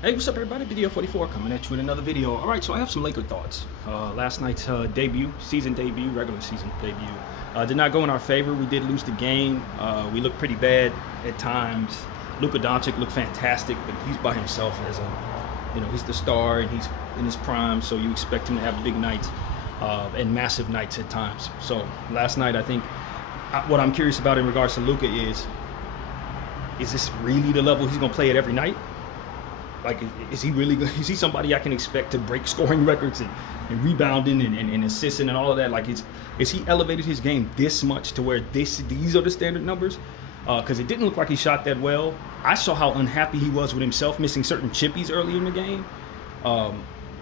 Hey, what's up, everybody? Video 44 coming at you with another video. All right, so I have some Laker thoughts. Last night's season debut, regular season debut, did not go in our favor. We did lose the game. We looked pretty bad at times. Luka Doncic looked fantastic, but he's by himself as he's the star and he's in his prime, so you expect him to have big nights and massive nights at times. So last night, I think what I'm curious about in regards to Luka is this really the level he's gonna play at every night? Like, is he really good? Is he somebody I can expect to break scoring records and rebounding and assisting and all of that? Like, is he elevated his game this much to where these are the standard numbers? Because it didn't look like he shot that well. I saw how unhappy he was with himself, missing certain chippies early in the game.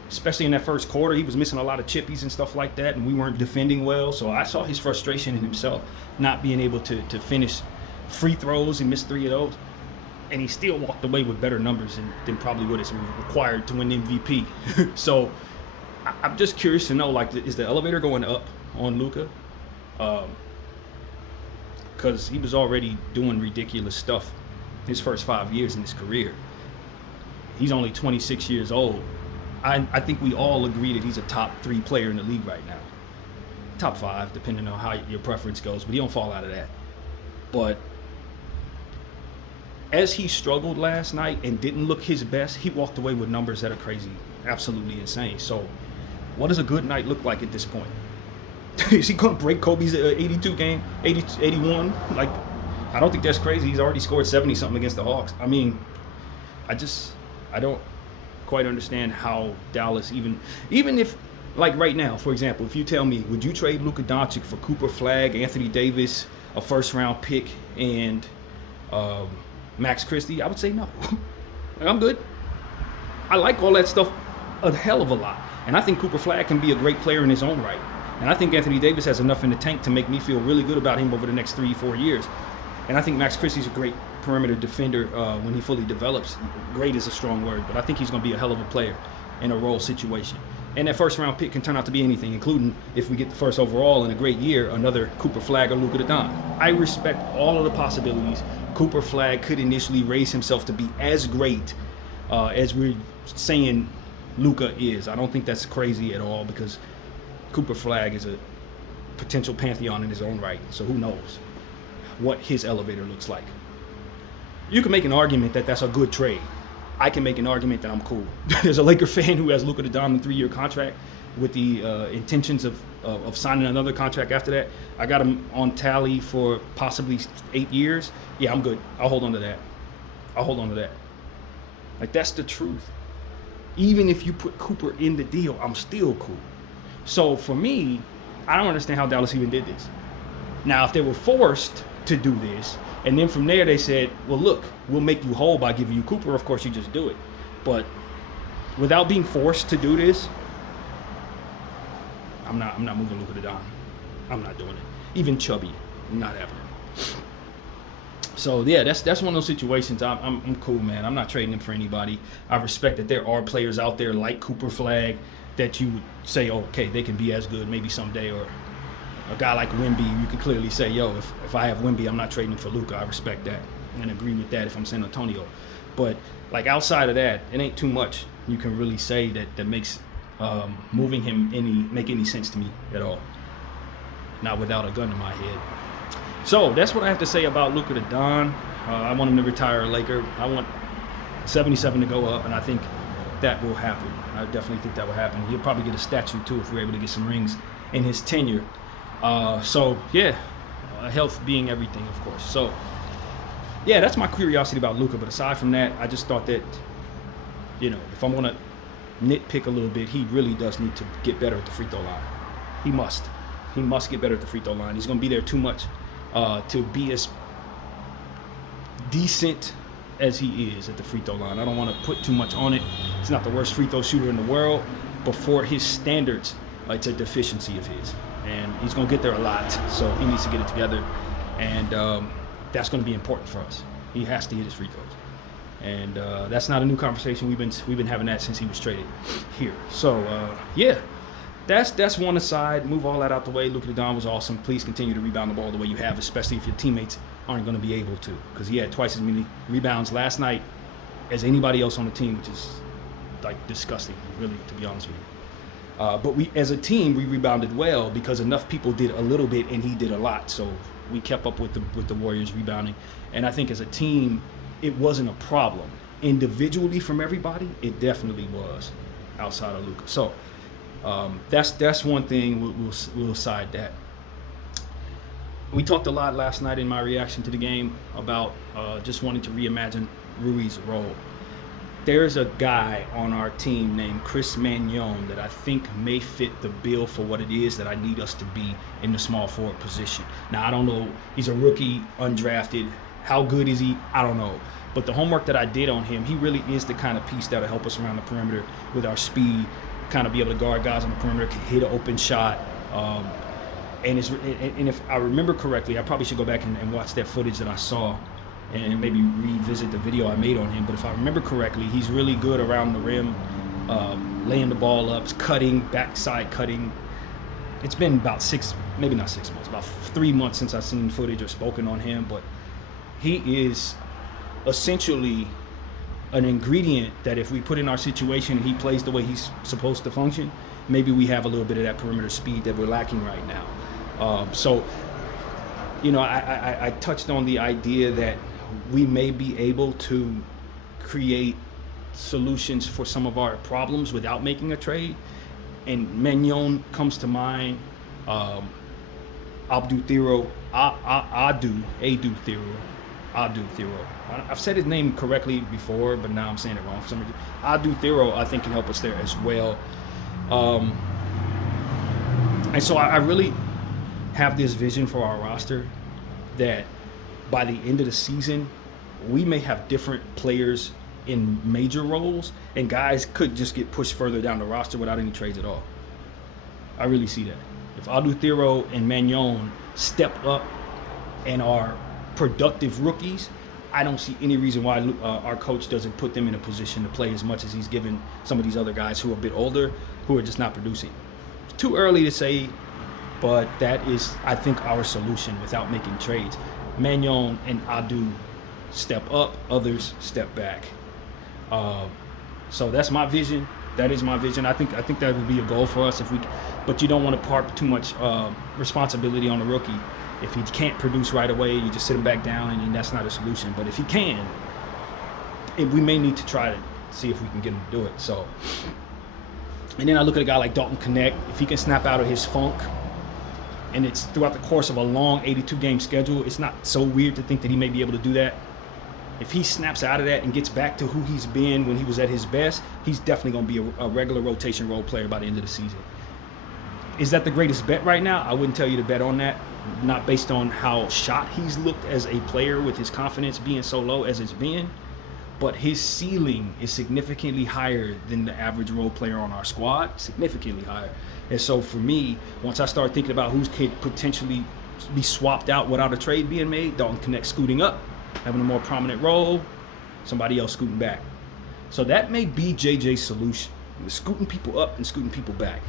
Especially in that first quarter, he was missing a lot of chippies and stuff like that, and we weren't defending well. So I saw his frustration in himself, not being able to finish free throws and miss 3 of those. And he still walked away with better numbers than probably what is required to win MVP. So I'm just curious to know, like, is the elevator going up on Luka? Because he was already doing ridiculous stuff his first 5 years in his career. He's only 26 years old. I think we all agree that he's a top 3 player in the league right now. Top 5, depending on how your preference goes, but he don't fall out of that. But as he struggled last night and didn't look his best, he walked away with numbers that are crazy, absolutely insane. So what does a good night look like at this point? Is he going to break Kobe's 82 game, 81? Like, I don't think that's crazy. He's already scored 70-something against the Hawks. I mean, I don't quite understand how Dallas even if, like right now, for example, if you tell me, would you trade Luka Doncic for Cooper Flagg, Anthony Davis, a first-round pick, and Max Christie, I would say no. Like, I'm good. I like all that stuff a hell of a lot. And I think Cooper Flagg can be a great player in his own right. And I think Anthony Davis has enough in the tank to make me feel really good about him over the next 3-4 years. And I think Max Christie's a great perimeter defender when he fully develops. Great is a strong word, but I think he's going to be a hell of a player in a role situation. And that first round pick can turn out to be anything, including, if we get the first overall in a great year, another Cooper Flagg or Luka Doncic. I respect all of the possibilities. Cooper Flagg could initially raise himself to be as great as we're saying Luka is. I don't think that's crazy at all, because Cooper Flagg is a potential pantheon in his own right. So who knows what his elevator looks like. You can make an argument that that's a good trade. I can make an argument that I'm cool. There's a Laker fan who has Luka Doncic 3-year contract with the intentions of signing another contract after that. I got him on tally for possibly 8 years. Yeah, I'm good. I'll hold on to that. Like, that's the truth. Even if you put Cooper in the deal, I'm still cool. So for me, I don't understand how Dallas even did this. Now, if they were forced to do this, and then from there they said, well, look, we'll make you whole by giving you Cooper, of course you just do it. But without being forced to do this, I'm not moving Luka Doncic. I'm not doing it. Even Chubby, not happening. So yeah, that's one of those situations. I'm cool, man. I'm not trading him for anybody. I respect that there are players out there like Cooper Flagg that you would say, oh, okay, they can be as good maybe someday. Or a guy like Wemby, you can clearly say, yo, if I have Wemby, I'm not trading him for Luka. I respect that and agree with that if I'm San Antonio. But like, outside of that, it ain't too much you can really say that makes moving him make any sense to me at all. Not without a gun in my head. So that's what I have to say about Luka the Don. I want him to retire a Laker. I want 77 to go up, and I think that will happen. I definitely think that will happen. He'll probably get a statue too if we're able to get some rings in his tenure. So yeah, health being everything, of course. So yeah, that's my curiosity about Luka. But aside from that, I just thought that, if I'm gonna nitpick a little bit, he really does need to get better at the free throw line. He must get better at the free throw line. He's gonna be there too much to be as decent as he is at the free throw line. I don't want to put too much on it. He's not the worst free throw shooter in the world, but for his standards, it's a deficiency of his, and he's gonna get there a lot. So he needs to get it together, and that's gonna be important for us. He has to hit his free throws, and that's not a new conversation. We've been having that since he was traded here. So yeah. That's one aside. Move all that out the way. Luka Don was awesome. Please continue to rebound the ball the way you have, especially if your teammates aren't going to be able to, because he had twice as many rebounds last night as anybody else on the team, which is like disgusting, really, to be honest with you. But we, as a team, we rebounded well because enough people did a little bit and he did a lot. So we kept up with the Warriors rebounding. And I think as a team, it wasn't a problem. Individually from everybody, it definitely was outside of Luka. So that's one thing we'll side that. We talked a lot last night in my reaction to the game about just wanting to reimagine Rui's role. There's a guy on our team named Chris Mannion that I think may fit the bill for what it is that I need us to be in the small forward position. Now, I don't know. He's a rookie, undrafted. How good is he? I don't know. But the homework that I did on him, he really is the kind of piece that'll help us around the perimeter with our speed, kind of be able to guard guys on the perimeter, can hit an open shot. And if I remember correctly, I probably should go back and watch that footage that I saw and maybe revisit the video I made on him. But if I remember correctly, he's really good around the rim, laying the ball up, cutting, backside cutting. It's been about maybe not 6 months, about 3 months since I've seen footage or spoken on him. But he is essentially an ingredient that if we put in our situation and he plays the way he's supposed to function, maybe we have a little bit of that perimeter speed that we're lacking right now. So, you know, I touched on the idea that we may be able to create solutions for some of our problems without making a trade. And Mannion comes to mind. Adu Thero. I've said his name correctly before, but now I'm saying it wrong for some reason. Adu Thero, I think, can help us there as well. And so I really have this vision for our roster that by the end of the season, we may have different players in major roles, and guys could just get pushed further down the roster without any trades at all. I really see that. If Adu Thero and Mannion step up and are productive rookies, I don't see any reason why our coach doesn't put them in a position to play as much as he's given some of these other guys who are a bit older, who are just not producing. It's too early to say, but that is, I think, our solution without making trades. Mannion and Adu step up, others step back. So that's my vision. That is my vision. I think that would be a goal for us but you don't want to park too much responsibility on the rookie. If he can't produce right away, you just sit him back down, and that's not a solution. But if he can, we may need to try to see if we can get him to do it. So, and then I look at a guy like Dalton Knecht. If he can snap out of his funk, and it's throughout the course of a long 82-game schedule, it's not so weird to think that he may be able to do that. If he snaps out of that and gets back to who he's been when he was at his best, he's definitely going to be a regular rotation role player by the end of the season. Is that the greatest bet right now? I wouldn't tell you to bet on that, not based on how shot he's looked as a player with his confidence being so low as it's been, but his ceiling is significantly higher than the average role player on our squad, significantly higher. And so for me, once I start thinking about who's could potentially be swapped out without a trade being made, Dalton Knecht scooting up, having a more prominent role, somebody else scooting back. So that may be JJ's solution, scooting people up and scooting people back,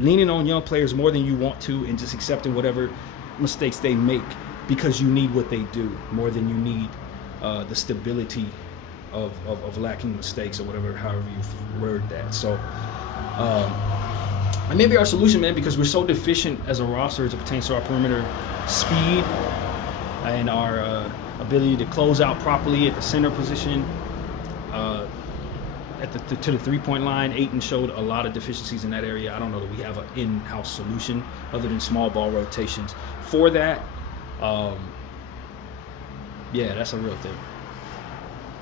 leaning on young players more than you want to and just accepting whatever mistakes they make because you need what they do more than you need the stability of lacking mistakes or whatever, however you word that. So and maybe our solution, man, because we're so deficient as a roster as it pertains to our perimeter speed and our ability to close out properly at the center position, to the three-point line. Ayton showed a lot of deficiencies in that area. I don't know that we have an in-house solution other than small ball rotations for that. Yeah, that's a real thing.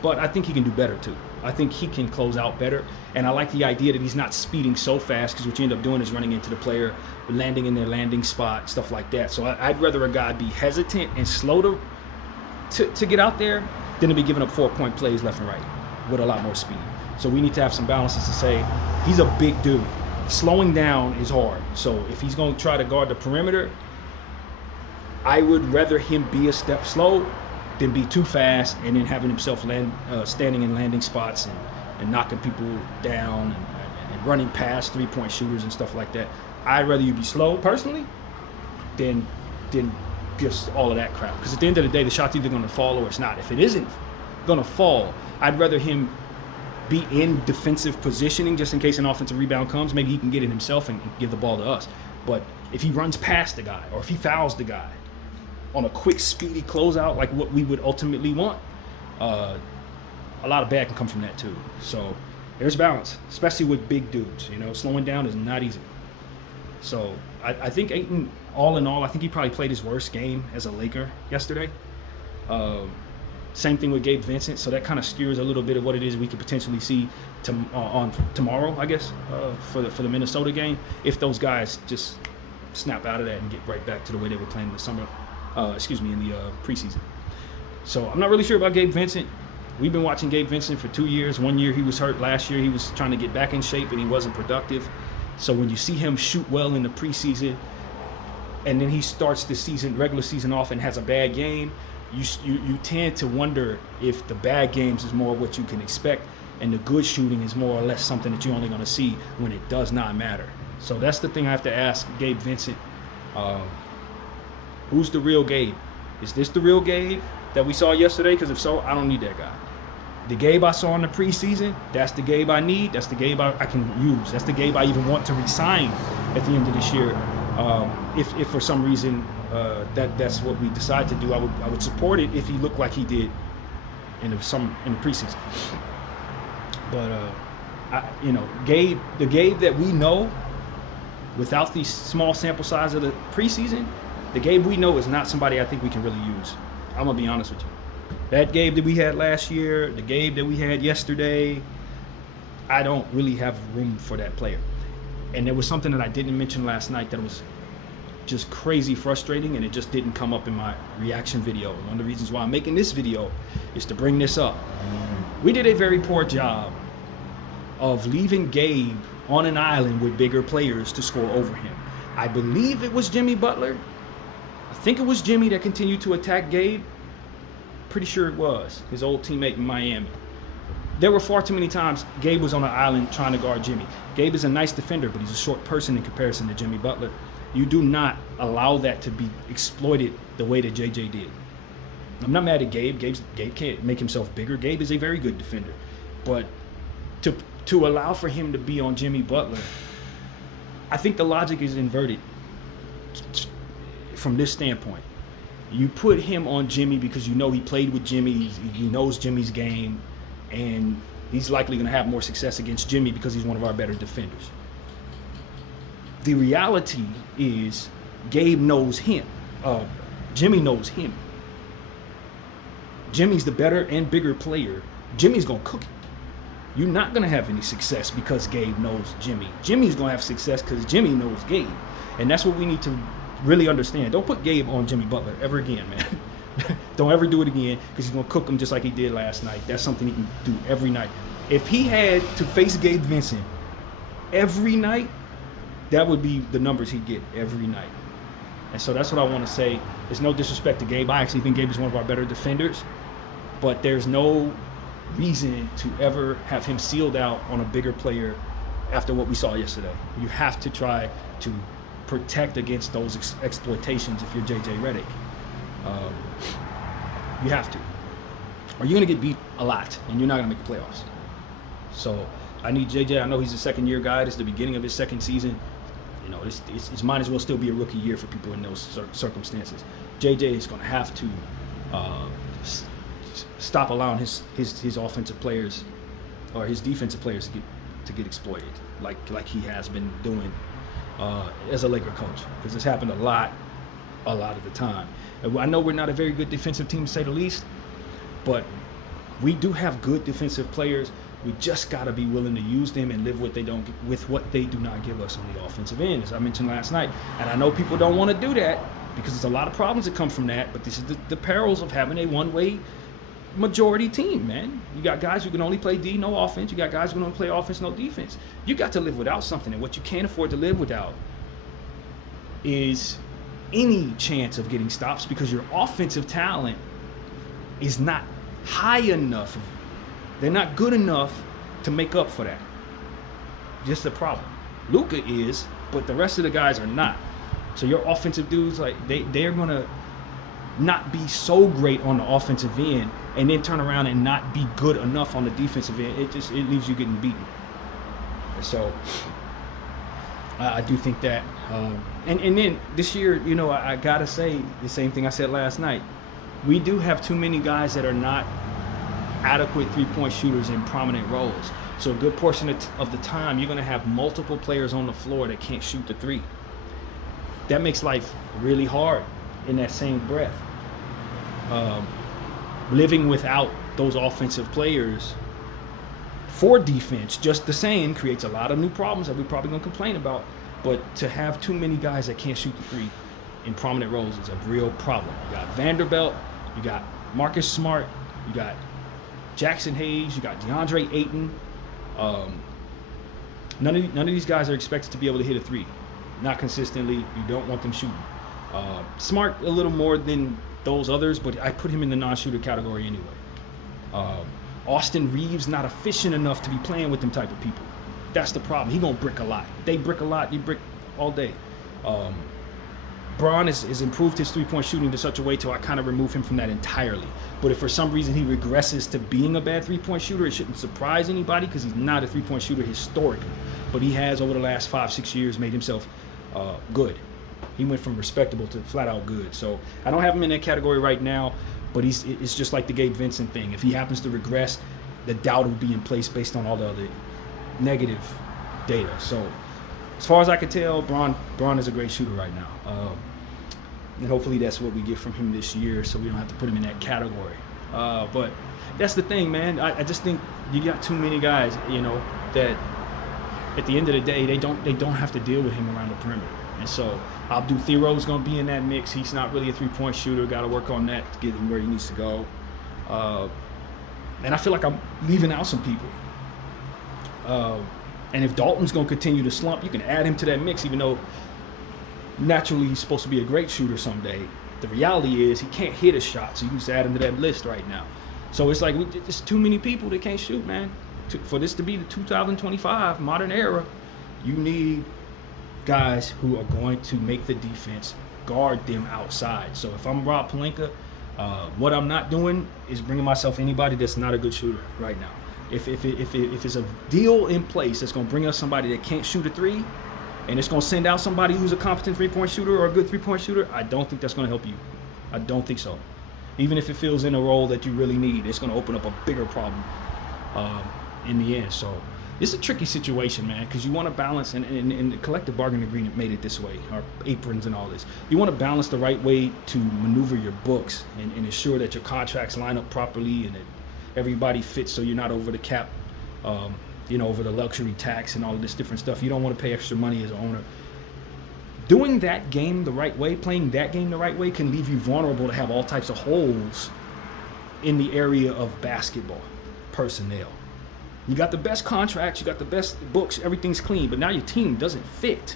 But I think he can do better too. I think he can close out better. And I like the idea that he's not speeding so fast, because what you end up doing is running into the player, landing in their landing spot, stuff like that. So I'd rather a guy be hesitant and slow to get out there than to be giving up 4-point plays left and right with a lot more speed. So we need to have some balances to say he's a big dude. Slowing down is hard. So if he's going to try to guard the perimeter, I would rather him be a step slow than be too fast and then having himself standing in landing spots and knocking people down and running past three-point shooters and stuff like that. I'd rather you be slow personally than just all of that crap. Because at the end of the day, the shot's either going to fall or it's not. If it isn't going to fall, I'd rather him be in defensive positioning just in case an offensive rebound comes. Maybe he can get it himself and give the ball to us. But if he runs past the guy or if he fouls the guy on a quick, speedy closeout like what we would ultimately want, a lot of bad can come from that too. So there's balance, especially with big dudes. You know, slowing down is not easy. So I think Ayton, all in all, I think he probably played his worst game as a Laker yesterday. Same thing with Gabe Vincent. So that kind of skews a little bit of what it is we could potentially see on tomorrow, I guess, for the Minnesota game, if those guys just snap out of that and get right back to the way they were playing in the summer. In the preseason. So I'm not really sure about Gabe Vincent. We've been watching Gabe Vincent for 2 years. 1 year he was hurt. Last year he was trying to get back in shape and he wasn't productive. So when you see him shoot well in the preseason and then he starts the regular season off and has a bad game, you tend to wonder if the bad games is more what you can expect and the good shooting is more or less something that you're only going to see when it does not matter. So that's the thing I have to ask Gabe Vincent. Who's the real Gabe? Is this the real Gabe that we saw yesterday? Because if so, I don't need that guy. The Gabe I saw in the preseason, that's the Gabe I need. That's the Gabe I can use. That's the Gabe I even want to resign at the end of this year. If for some reason that's what we decide to do, I would support it if he looked like he did in the preseason. But the Gabe that we know, without the small sample size of the preseason, the Gabe we know is not somebody I think we can really use. I'm going to be honest with you. That Gabe that we had last year, the Gabe that we had yesterday, I don't really have room for that player. And there was something that I didn't mention last night that was just crazy frustrating, and it just didn't come up in my reaction video. One of the reasons why I'm making this video is to bring this up. We did a very poor job of leaving Gabe on an island with bigger players to score over him. I believe it was Jimmy Butler. I think it was Jimmy that continued to attack Gabe. Pretty sure it was his old teammate in Miami. There were far too many times Gabe was on an island trying to guard Jimmy. Gabe is a nice defender, but he's a short person in comparison to Jimmy Butler. You do not allow that to be exploited the way that JJ did. I'm not mad at Gabe. Gabe can't make himself bigger. Gabe is a very good defender. But to allow for him to be on Jimmy Butler, I think the logic is inverted from this standpoint. You put him on Jimmy because you know he played with Jimmy, he knows Jimmy's game, and he's likely going to have more success against Jimmy because he's one of our better defenders. The reality is Gabe knows him. Jimmy knows him. Jimmy's the better and bigger player. Jimmy's going to cook it. You're not going to have any success because Gabe knows Jimmy. Jimmy's going to have success because Jimmy knows Gabe. And that's what we need to really understand. Don't put Gabe on Jimmy Butler ever again, man. Don't ever do it again because he's going to cook him just like he did last night. That's something he can do every night. If he had to face Gabe Vincent every night, that would be the numbers he'd get every night. And so that's what I want to say. There's no disrespect to Gabe. I actually think Gabe is one of our better defenders. But there's no reason to ever have him sealed out on a bigger player after what we saw yesterday. You have to try to protect against those exploitations if you're JJ Redick. You have to. Or you're going to get beat a lot, and you're not going to make the playoffs. So I need JJ. I know he's a second-year guy. This is the beginning of his second season. You know, it might as well still be a rookie year for people in those circumstances. JJ is going to have to stop allowing his offensive players or his defensive players to get exploited like he has been doing as a Laker coach, because it's happened a lot of the time. I know we're not a very good defensive team, to say the least, but we do have good defensive players. We just got to be willing to use them and live with what they do not give us on the offensive end, as I mentioned last night. And I know people don't want to do that because there's a lot of problems that come from that, but this is the perils of having a one-way majority team, man. You got guys who can only play D, no offense. You got guys who can only play offense, no defense. You got to live without something, and what you can't afford to live without is any chance of getting stops, because your offensive talent is not high enough. They're not good enough to make up for that. Just the problem. Luka is, but the rest of the guys are not. So your offensive dudes, like they're gonna not be so great on the offensive end and then turn around and not be good enough on the defensive end, it leaves you getting beaten. So I do think that, and then this year, you know, I gotta say the same thing I said last night. We do have too many guys that are not adequate three-point shooters in prominent roles. So a good portion of the time, you're gonna have multiple players on the floor that can't shoot the three. That makes life really hard in that same breath. Living without those offensive players for defense just the same creates a lot of new problems that we're probably going to complain about. But to have too many guys that can't shoot the three in prominent roles is a real problem. You got Vanderbilt, you got Marcus Smart, you got Jackson Hayes, you got DeAndre Ayton. None of these guys are expected to be able to hit a three. Not consistently. You don't want them shooting. Smart a little more than those others, but I put him in the non-shooter category anyway. Austin Reeves not efficient enough to be playing with them type of people. That's the problem. He gonna brick a lot. They brick a lot. You brick all day. Bron has improved his three-point shooting to such a way till I kind of remove him from that entirely. But if for some reason he regresses to being a bad three-point shooter, it shouldn't surprise anybody because he's not a three-point shooter historically. But he has, over the last 5-6 years, made himself good. He went from respectable to flat-out good. So I don't have him in that category right now, but it's just like the Gabe Vincent thing. If he happens to regress, the doubt will be in place based on all the other negative data. So as far as I can tell, Bron is a great shooter right now. And hopefully that's what we get from him this year, so we don't have to put him in that category. But that's the thing, man. I just think you got too many guys, you know, that at the end of the day, they don't have to deal with him around the perimeter. And so Abdul Thero is going to be in that mix. He's not really a three-point shooter. Got to work on that to get him where he needs to go. And I feel like I'm leaving out some people. And if Dalton's going to continue to slump, you can add him to that mix, even though naturally he's supposed to be a great shooter someday. The reality is he can't hit a shot, so you can just add him to that list right now. So it's like there's too many people that can't shoot, man. For this to be the 2025 modern era, you need guys who are going to make the defense guard them outside. So if I'm Rob Pelinka, what I'm not doing is bringing myself anybody that's not a good shooter right now. If it's a deal in place that's going to bring us somebody that can't shoot a three, and it's going to send out somebody who's a competent three-point shooter or a good three-point shooter, I don't think that's going to help you. I don't think so. Even if it fills in a role that you really need, it's going to open up a bigger problem in the end. So it's a tricky situation, man, because you want to balance, and the collective bargaining agreement made it this way, our aprons and all this. You want to balance the right way to maneuver your books and ensure that your contracts line up properly and that everybody fits so you're not over the cap, over the luxury tax and all of this different stuff. You don't want to pay extra money as an owner. Doing that game the right way, playing that game the right way, can leave you vulnerable to have all types of holes in the area of basketball personnel. You got the best contracts, you got the best books, everything's clean, but now your team doesn't fit.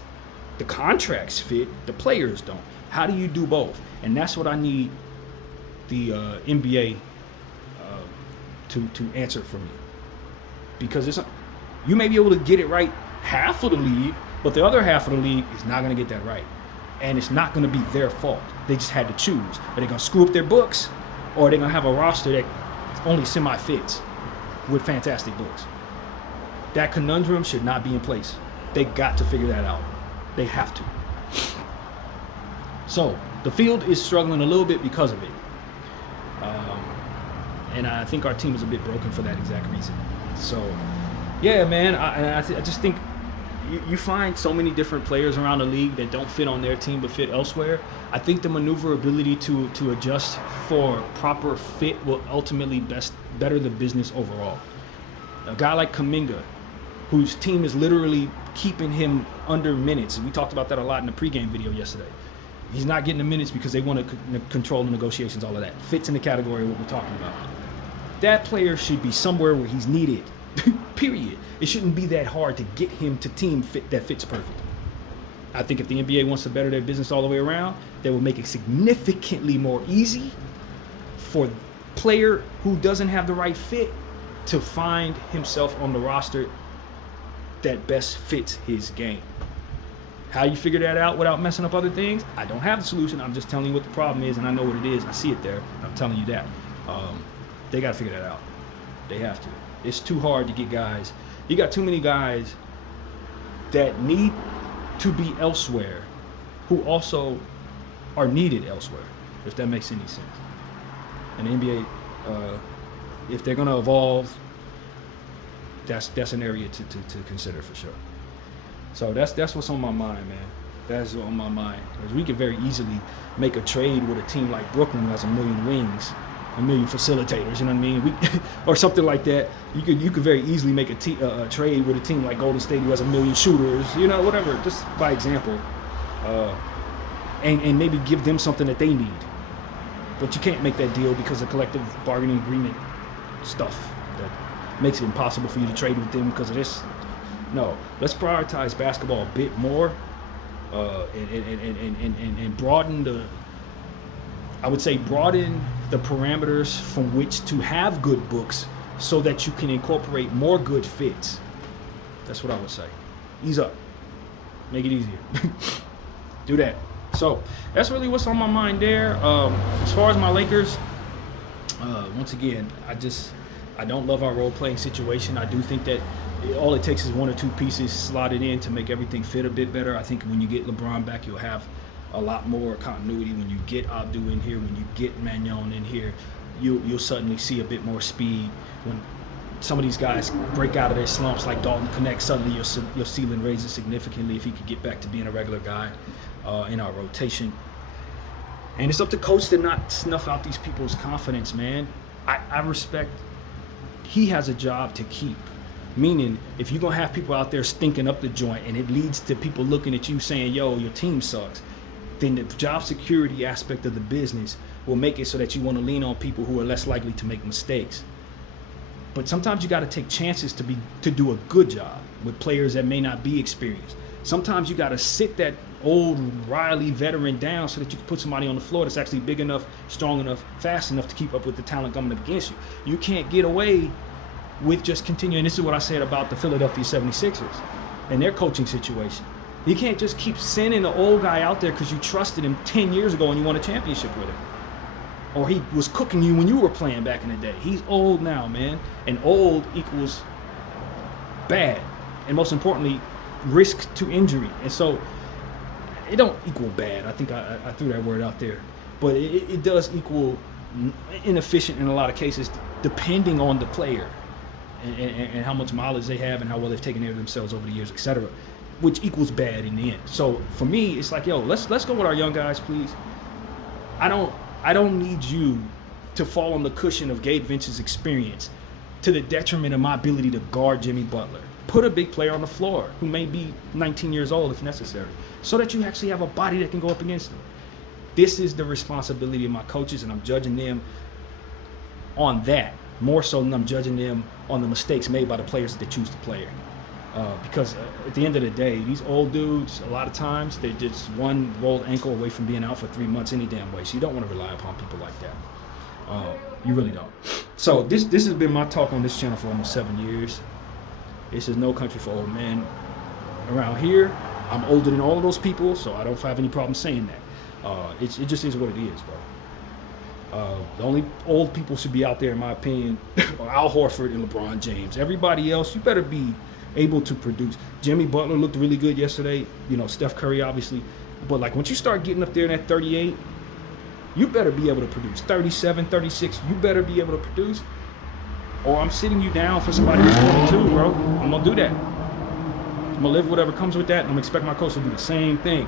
The contracts fit, the players don't. How do you do both? And that's what I need the NBA to answer for me. Because you may be able to get it right half of the league, but the other half of the league is not going to get that right. And it's not going to be their fault. They just had to choose. Are they going to screw up their books, or are they going to have a roster that only semi-fits with fantastic books? That conundrum should not be in place. They got to figure that out. They have to. So the field is struggling a little bit because of it. And I think our team is a bit broken for that exact reason. So, yeah, man, I just think you find so many different players around the league that don't fit on their team but fit elsewhere. I think the maneuverability to adjust for proper fit will ultimately better the business overall. A guy like Kuminga, whose team is literally keeping him under minutes. We talked about that a lot in the pregame video yesterday. He's not getting the minutes because they want to control the negotiations, all of that. Fits in the category of what we're talking about. That player should be somewhere where he's needed, period. It shouldn't be that hard to get him to team fit that fits perfect. I think if the NBA wants to better their business all the way around, they will make it significantly more easy for player who doesn't have the right fit to find himself on the roster that best fits his game. How you figure that out without messing up other things? I don't have the solution. I'm just telling you what the problem is, and I know what it is. I see it there. I'm telling you that. They got to figure that out. They have to. It's too hard to get guys. You got too many guys that need to be elsewhere who also are needed elsewhere, if that makes any sense. And the NBA, if they're going to evolve, that's an area to consider for sure. So that's what's on my mind, man. That's what's on my mind. Because we could very easily make a trade with a team like Brooklyn who has 1 million wings, 1 million facilitators, you know what I mean? Or something like that. You could very easily make a trade with a team like Golden State who has 1 million shooters, you know, whatever, just by example. And maybe give them something that they need. But you can't make that deal because of collective bargaining agreement stuff that makes it impossible for you to trade with them because of this. No, let's prioritize basketball a bit more and broaden broaden the parameters from which to have good books so that you can incorporate more good fits. That's what I would say. Ease up. Make it easier. Do that. So that's really what's on my mind there. As far as my Lakers, once again, I don't love our role-playing situation. I do think that all it takes is 1 or 2 pieces slotted in to make everything fit a bit better. I think when you get LeBron back, you'll have a lot more continuity. When you get Abdul in here, when you get Magnon in here, you'll suddenly see a bit more speed. When some of these guys break out of their slumps like Dalton Connect, suddenly your ceiling raises significantly if he could get back to being a regular guy in our rotation. And it's up to coach to not snuff out these people's confidence, man. I respect he has a job to keep. Meaning, if you're going to have people out there stinking up the joint and it leads to people looking at you saying, yo, your team sucks, then the job security aspect of the business will make it so that you want to lean on people who are less likely to make mistakes. But sometimes you got to take chances to do a good job with players that may not be experienced. Sometimes you got to sit that old Riley veteran down so that you can put somebody on the floor that's actually big enough, strong enough, fast enough to keep up with the talent coming up against you. You can't get away with just continuing. This is what I said about the Philadelphia 76ers and their coaching situation. You can't just keep sending the old guy out there because you trusted him 10 years ago and you won a championship with him. Or he was cooking you when you were playing back in the day. He's old now, man. And old equals bad. And most importantly, risk to injury. And so it don't equal bad. I think I threw that word out there. But it does equal inefficient in a lot of cases, depending on the player. And how much mileage they have and how well they've taken care of themselves over the years, etc., which equals bad in the end. So for me, it's like, yo, let's go with our young guys, please. I don't need you to fall on the cushion of Gabe Vincent's experience to the detriment of my ability to guard Jimmy Butler. Put a big player on the floor who may be 19 years old if necessary, so that you actually have a body that can go up against them. This is the responsibility of my coaches, and I'm judging them on that more so than I'm judging them on the mistakes made by the players that they choose to play. Because at the end of the day, these old dudes, a lot of times, they're just one rolled ankle away from being out for 3 months any damn way. So you don't want to rely upon people like that. You really don't. So this has been my talk on this channel for almost 7 years. This is No Country for Old Men. Around here, I'm older than all of those people, so I don't have any problem saying that. It just is what it is, bro. The only old people should be out there, in my opinion, are Al Horford and LeBron James. Everybody else, you better be able to produce. Jimmy Butler looked really good yesterday. You know, Steph Curry, obviously. But, like, once you start getting up there in that 38, you better be able to produce. 37, 36, you better be able to produce. Or I'm sitting you down for somebody who's 22, bro. I'm going to do that. I'm going to live whatever comes with that, and I'm going to expect my coach to do the same thing.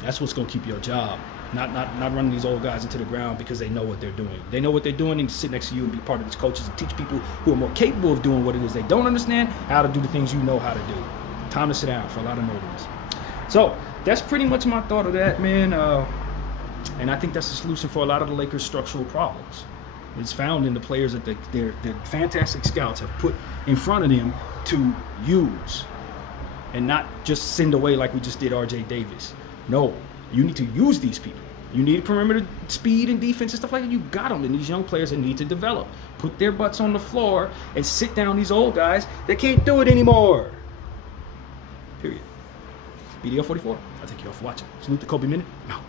That's what's going to keep your job. Not running these old guys into the ground because they know what they're doing. They know what they're doing and sit next to you and be part of these coaches and teach people who are more capable of doing what it is they don't understand how to do the things you know how to do. Time to sit down for a lot of motives. So that's pretty much my thought of that, man. And I think that's the solution for a lot of the Lakers' structural problems. It's found in the players that their fantastic scouts have put in front of them to use and not just send away like we just did R.J. Davis. No, you need to use these people. You need perimeter speed and defense and stuff like that. You got them, and these young players that need to develop. Put their butts on the floor and sit down these old guys that can't do it anymore. Period. BDL 44. I thank you all for watching. Salute the Kobe Minute. Out.